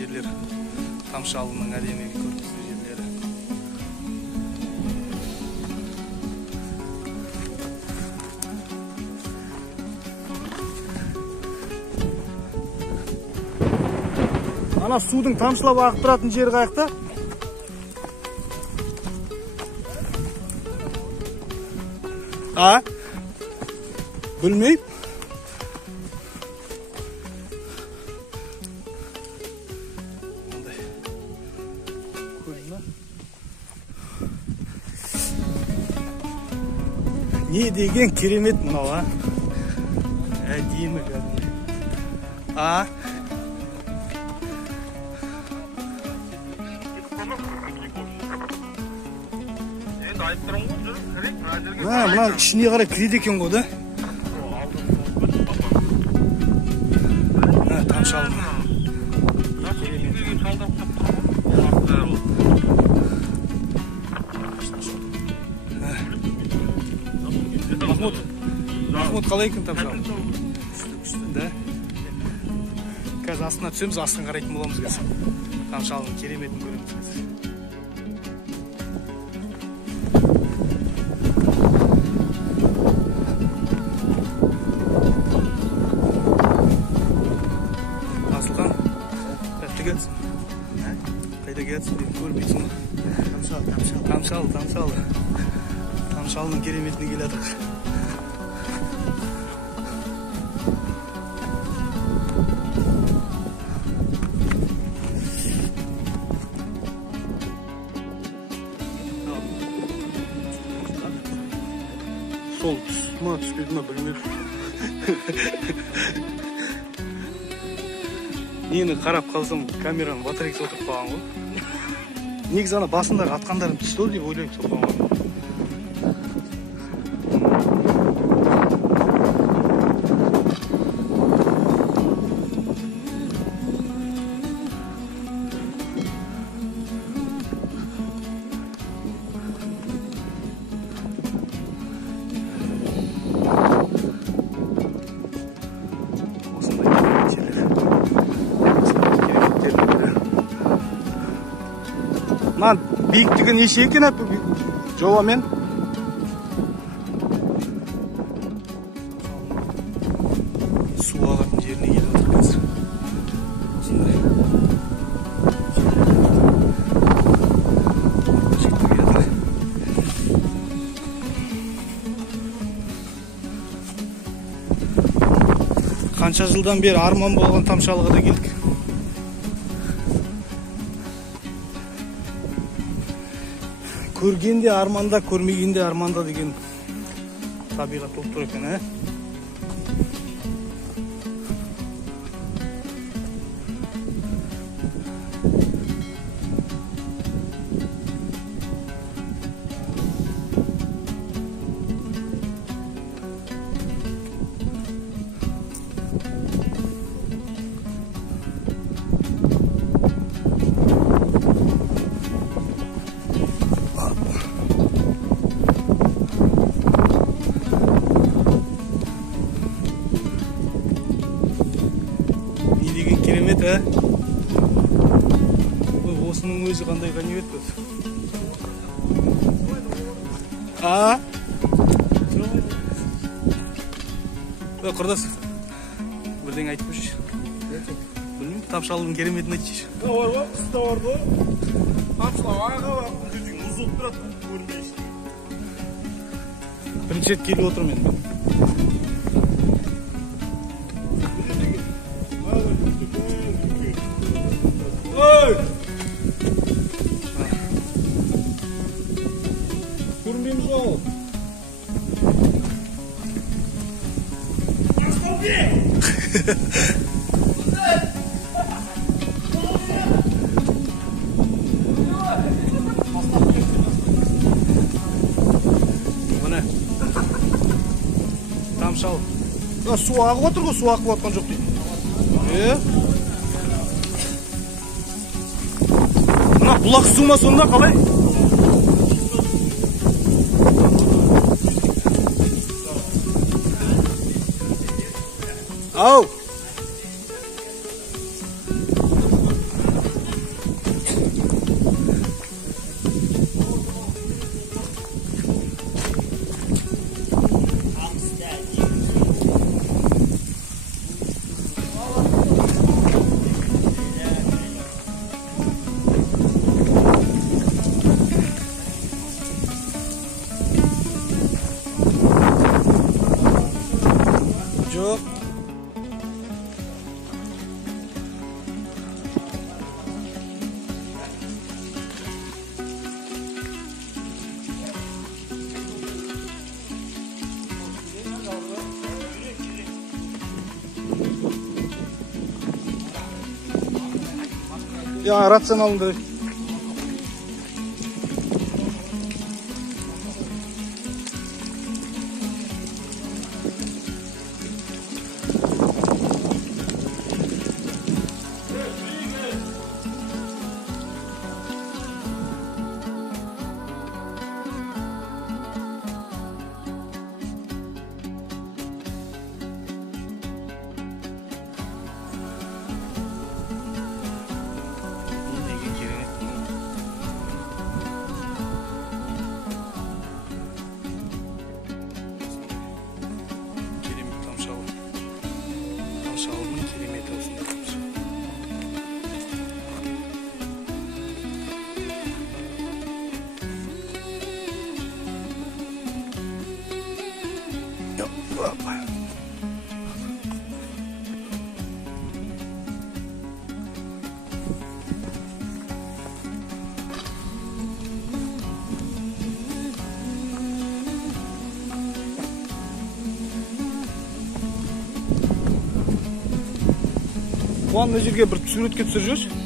жерлер. Тамшалының әдемі көріністі жерлері. Ана судың тамшылап ағып тұратын жері қаяқта? Білмеймін. Не деген керемет мынау, а? Әдемі кәдімгі. Мына ішіне қарай кіреді екен ғой, да? Тамшалың. Махмуд, қалай екен тамшалың? Да? Қазір астына түсеміз, астын қарайтын боламыз қазір. Тамшалың кереметін көреміз қазір. Қайда келсің? Көрмейсің. Тамшалының кереметіне келедік. Сол түсіме түспеді ме білмедім. Нені қарап қалсам, камераның батарейкасы отырып қалған ғой. Негізі ана басындағы атқандарым түсті деп ойлаймын сол қалған. Ман биіктігі неше екен әпі жобамен? Су ағатын жеріне келіп отыр қазір. Қанша жылдан бері арман болған Тамшалыға да келдік. Көргенде арманда, көрмегенде арманда деген табиғат болып тұр екен, ә? Керемет, ә? Осының өзі қандай ғанибет көз. Құрдас, бірден айтып көші. Білмеймін, Тамшалының кереметін айтшы. Бар ба, қыста бар ба? Тамшылаға бар, жүзің мұз олып тұрады, көрмейші. Бірінші рет келіп отырмын мен. Көрмейміз ол. Міне Тамшал. Су ағып отыр ғой, су ағып отқан жоқ дейді. Мына бұлақ су ма сонда қалай? Ау! Yok. Ya rasyonaldı. Ана жерге бір суретке түсіріп жүрші.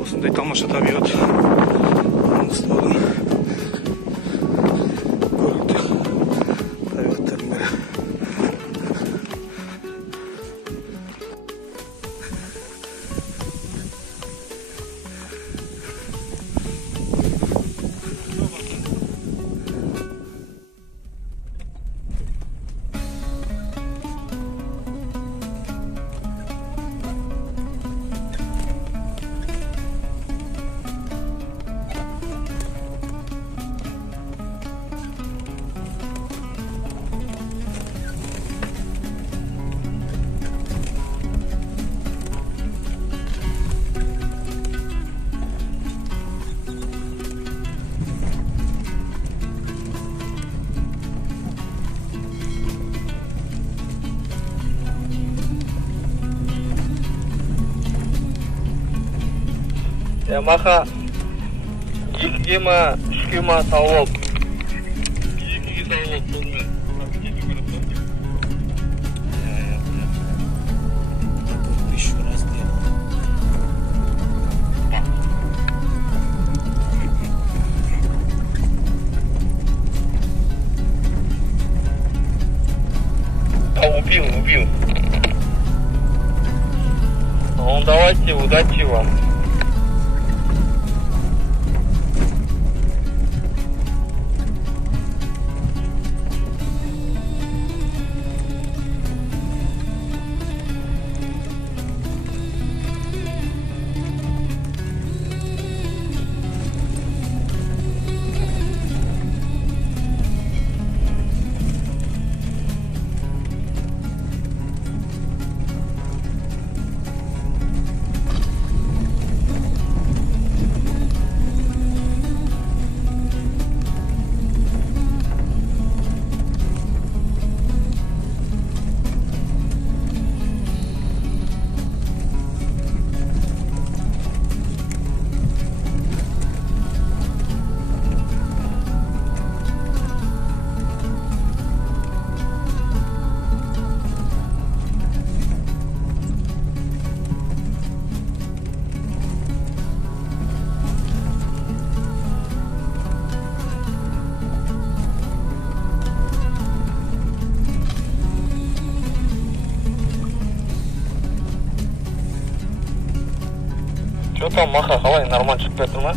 Осындай тамаша табиғат Маңғыстаудың көрікті табиғаттардың бірі. Маха 2-ге ма 3-ге ма салып. 2-ге салып сонымен. Еще раз делал. Убил. Ну, давайте, удачи вам. Что там, Маха, қалай, нормально шығып кетір ма?